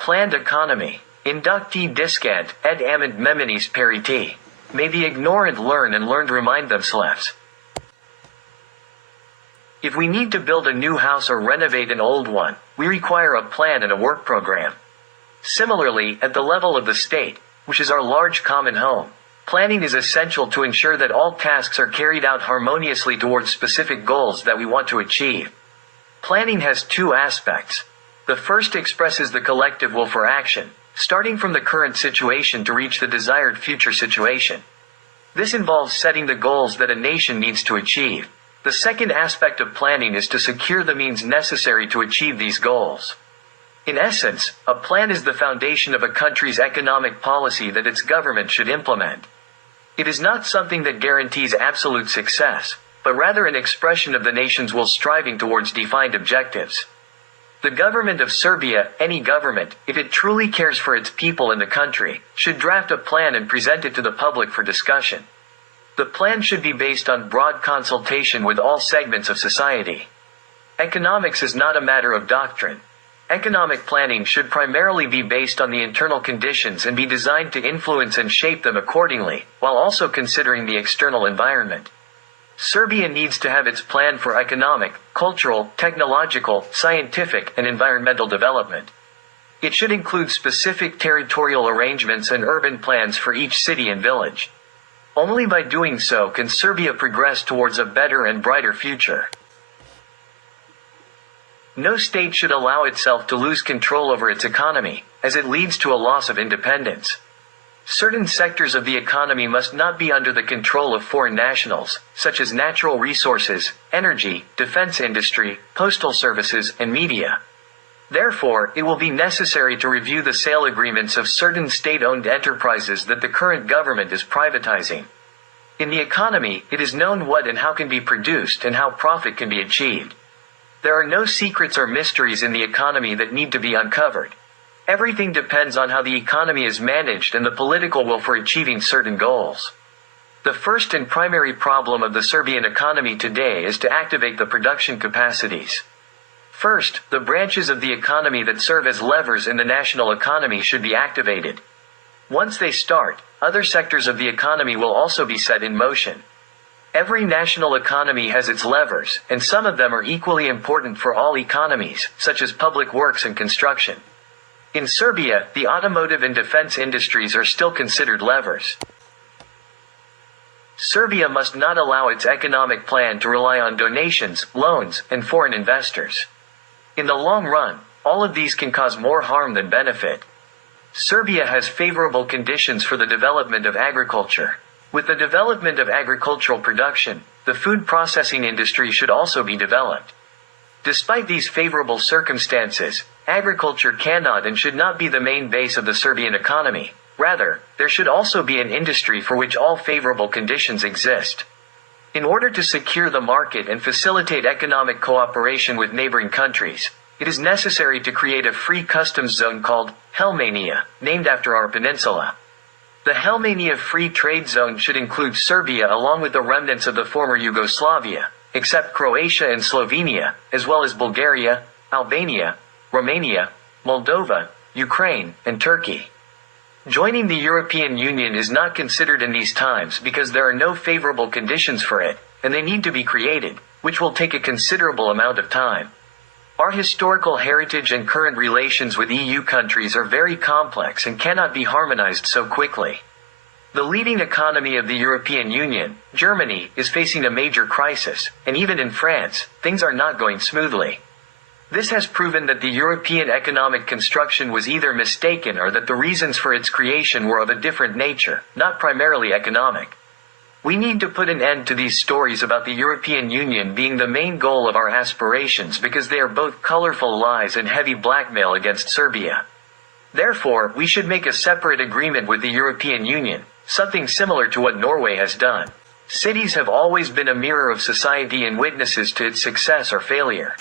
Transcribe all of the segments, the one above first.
Planned economy. Inducti discant, ed amant memonis periti. May the ignorant learn and learned remind themselves. If we need to build a new house or renovate an old one, we require a plan and a work program. Similarly, at the level of the state, which is our large common home, planning is essential to ensure that all tasks are carried out harmoniously towards specific goals that we want to achieve. Planning has two aspects. The first expresses the collective will for action, starting from the current situation to reach the desired future situation. This involves setting the goals that a nation needs to achieve. The second aspect of planning is to secure the means necessary to achieve these goals. In essence, a plan is the foundation of a country's economic policy that its government should implement. It is not something that guarantees absolute success, but rather an expression of the nation's will striving towards defined objectives. The government of Serbia, any government, if it truly cares for its people and the country, should draft a plan and present it to the public for discussion. The plan should be based on broad consultation with all segments of society. Economics is not a matter of doctrine. Economic planning should primarily be based on the internal conditions and be designed to influence and shape them accordingly, while also considering the external environment. Serbia needs to have its plan for economic, cultural, technological, scientific, and environmental development. It should include specific territorial arrangements and urban plans for each city and village. Only by doing so can Serbia progress towards a better and brighter future. No state should allow itself to lose control over its economy, as it leads to a loss of independence. Certain sectors of the economy must not be under the control of foreign nationals, such as natural resources, energy, defense industry, postal services, and media. Therefore, it will be necessary to review the sale agreements of certain state-owned enterprises that the current government is privatizing. In the economy, it is known what and how can be produced and how profit can be achieved. There are no secrets or mysteries in the economy that need to be uncovered. Everything depends on how the economy is managed and the political will for achieving certain goals. The first and primary problem of the Serbian economy today is to activate the production capacities. First, the branches of the economy that serve as levers in the national economy should be activated. Once they start, other sectors of the economy will also be set in motion. Every national economy has its levers, and some of them are equally important for all economies, such as public works and construction. In Serbia, the automotive and defense industries are still considered levers. Serbia must not allow its economic plan to rely on donations, loans, and foreign investors. In the long run, all of these can cause more harm than benefit. Serbia has favorable conditions for the development of agriculture. With the development of agricultural production, the food processing industry should also be developed. Despite these favorable circumstances, agriculture cannot and should not be the main base of the Serbian economy. Rather, there should also be an industry for which all favorable conditions exist. In order to secure the market and facilitate economic cooperation with neighboring countries, it is necessary to create a free customs zone called Helmania, named after our peninsula. The Helmania Free Trade Zone should include Serbia along with the remnants of the former Yugoslavia, except Croatia and Slovenia, as well as Bulgaria, Albania, Romania, Moldova, Ukraine, and Turkey. Joining the European Union is not considered in these times because there are no favorable conditions for it, and they need to be created, which will take a considerable amount of time. Our historical heritage and current relations with EU countries are very complex and cannot be harmonized so quickly. The leading economy of the European Union, Germany, is facing a major crisis, and even in France, things are not going smoothly. This has proven that the European economic construction was either mistaken or that the reasons for its creation were of a different nature, not primarily economic. We need to put an end to these stories about the European Union being the main goal of our aspirations because they are both colorful lies and heavy blackmail against Serbia. Therefore, we should make a separate agreement with the European Union, something similar to what Norway has done. Cities have always been a mirror of society and witnesses to its success or failure.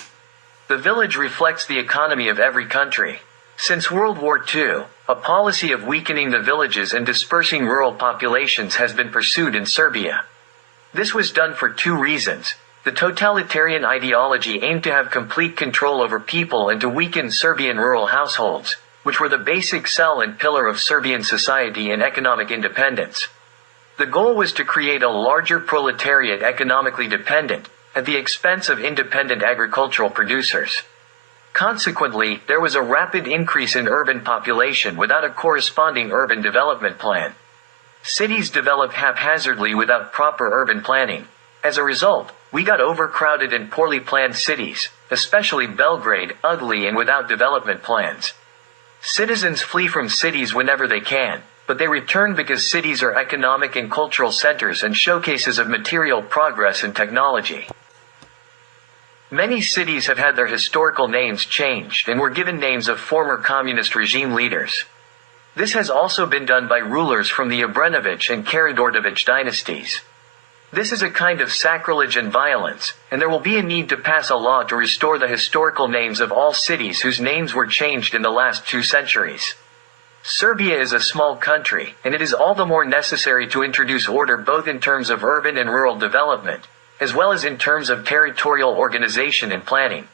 The village reflects the economy of every country. Since World War II, a policy of weakening the villages and dispersing rural populations has been pursued in Serbia. This was done for two reasons. The totalitarian ideology aimed to have complete control over people and to weaken Serbian rural households, which were the basic cell and pillar of Serbian society and economic independence. The goal was to create a larger proletariat economically dependent, at the expense of independent agricultural producers. Consequently, there was a rapid increase in urban population without a corresponding urban development plan. Cities developed haphazardly without proper urban planning. As a result, we got overcrowded and poorly planned cities, especially Belgrade, ugly and without development plans. Citizens flee from cities whenever they can, but they return because cities are economic and cultural centers and showcases of material progress and technology. Many cities have had their historical names changed and were given names of former communist regime leaders. This has also been done by rulers from the Obrenović and Karađorđević dynasties. This is a kind of sacrilege and violence, and there will be a need to pass a law to restore the historical names of all cities whose names were changed in the last 2 centuries. Serbia is a small country, and it is all the more necessary to introduce order both in terms of urban and rural development, as well as in terms of territorial organization and planning.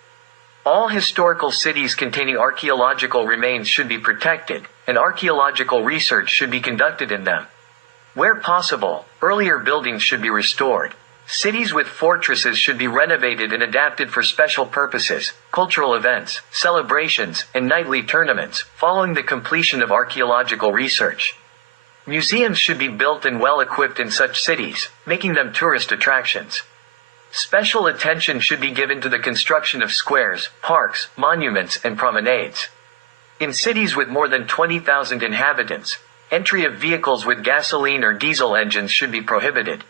All historical cities containing archaeological remains should be protected, and archaeological research should be conducted in them. Where possible, earlier buildings should be restored. Cities with fortresses should be renovated and adapted for special purposes, cultural events, celebrations, and nightly tournaments, following the completion of archaeological research. Museums should be built and well equipped in such cities, making them tourist attractions. Special attention should be given to the construction of squares, parks, monuments, and promenades. In cities with more than 20,000 inhabitants, entry of vehicles with gasoline or diesel engines should be prohibited.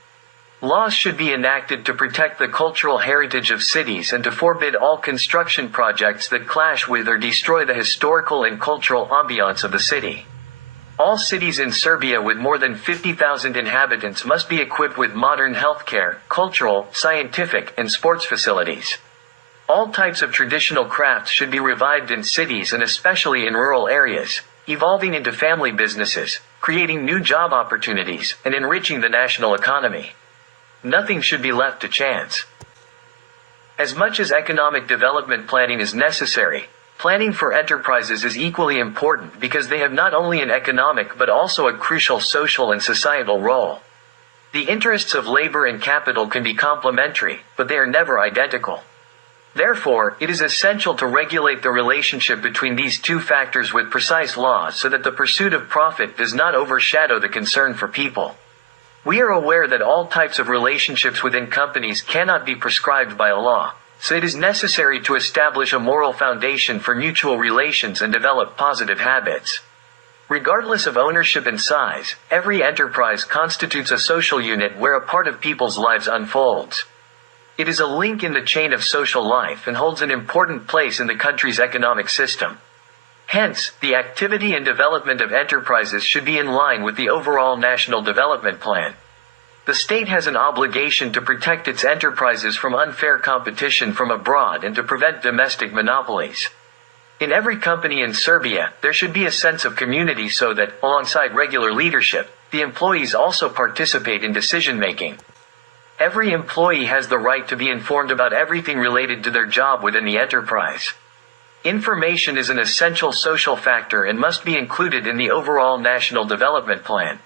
Laws should be enacted to protect the cultural heritage of cities and to forbid all construction projects that clash with or destroy the historical and cultural ambiance of the city. All cities in Serbia with more than 50,000 inhabitants must be equipped with modern healthcare, cultural, scientific, and sports facilities. All types of traditional crafts should be revived in cities and especially in rural areas, evolving into family businesses, creating new job opportunities, and enriching the national economy. Nothing should be left to chance. As much as economic development planning is necessary, planning for enterprises is equally important because they have not only an economic but also a crucial social and societal role. The interests of labor and capital can be complementary, but they are never identical. Therefore, it is essential to regulate the relationship between these two factors with precise laws so that the pursuit of profit does not overshadow the concern for people. We are aware that all types of relationships within companies cannot be prescribed by a law, so it is necessary to establish a moral foundation for mutual relations and develop positive habits. Regardless of ownership and size, every enterprise constitutes a social unit where a part of people's lives unfolds. It is a link in the chain of social life and holds an important place in the country's economic system. Hence, the activity and development of enterprises should be in line with the overall national development plan. The state has an obligation to protect its enterprises from unfair competition from abroad and to prevent domestic monopolies. In every company in Serbia, there should be a sense of community so that, alongside regular leadership, the employees also participate in decision-making. Every employee has the right to be informed about everything related to their job within the enterprise. Information is an essential social factor and must be included in the overall national development plan.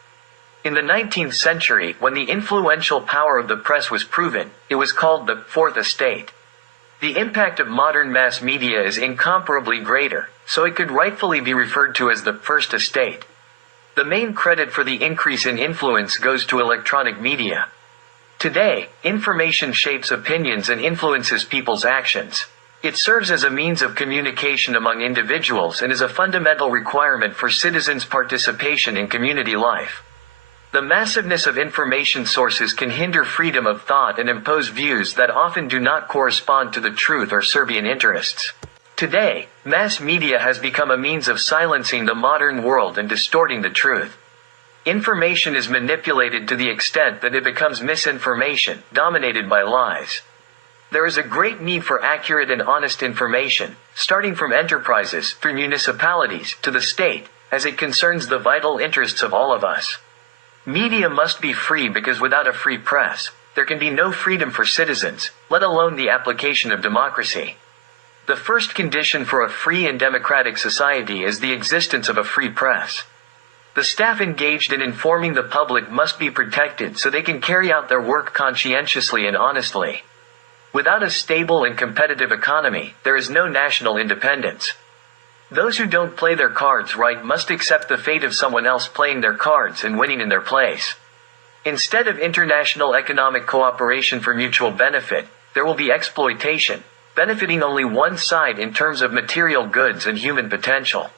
In the 19th century, when the influential power of the press was proven, it was called the Fourth Estate. The impact of modern mass media is incomparably greater, so it could rightfully be referred to as the First Estate. The main credit for the increase in influence goes to electronic media. Today, information shapes opinions and influences people's actions. It serves as a means of communication among individuals and is a fundamental requirement for citizens' participation in community life. The massiveness of information sources can hinder freedom of thought and impose views that often do not correspond to the truth or Serbian interests. Today, mass media has become a means of silencing the modern world and distorting the truth. Information is manipulated to the extent that it becomes misinformation, dominated by lies. There is a great need for accurate and honest information, starting from enterprises, through municipalities, to the state, as it concerns the vital interests of all of us. Media must be free because without a free press, there can be no freedom for citizens, let alone the application of democracy. The first condition for a free and democratic society is the existence of a free press. The staff engaged in informing the public must be protected so they can carry out their work conscientiously and honestly. Without a stable and competitive economy, there is no national independence. Those who don't play their cards right must accept the fate of someone else playing their cards and winning in their place. Instead of international economic cooperation for mutual benefit, there will be exploitation, benefiting only one side in terms of material goods and human potential.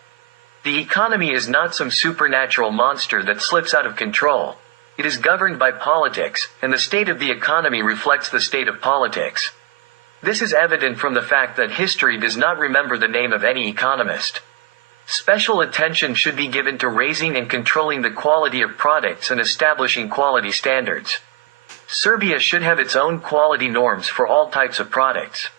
The economy is not some supernatural monster that slips out of control. It is governed by politics, and the state of the economy reflects the state of politics. This is evident from the fact that history does not remember the name of any economist. Special attention should be given to raising and controlling the quality of products and establishing quality standards. Serbia should have its own quality norms for all types of products.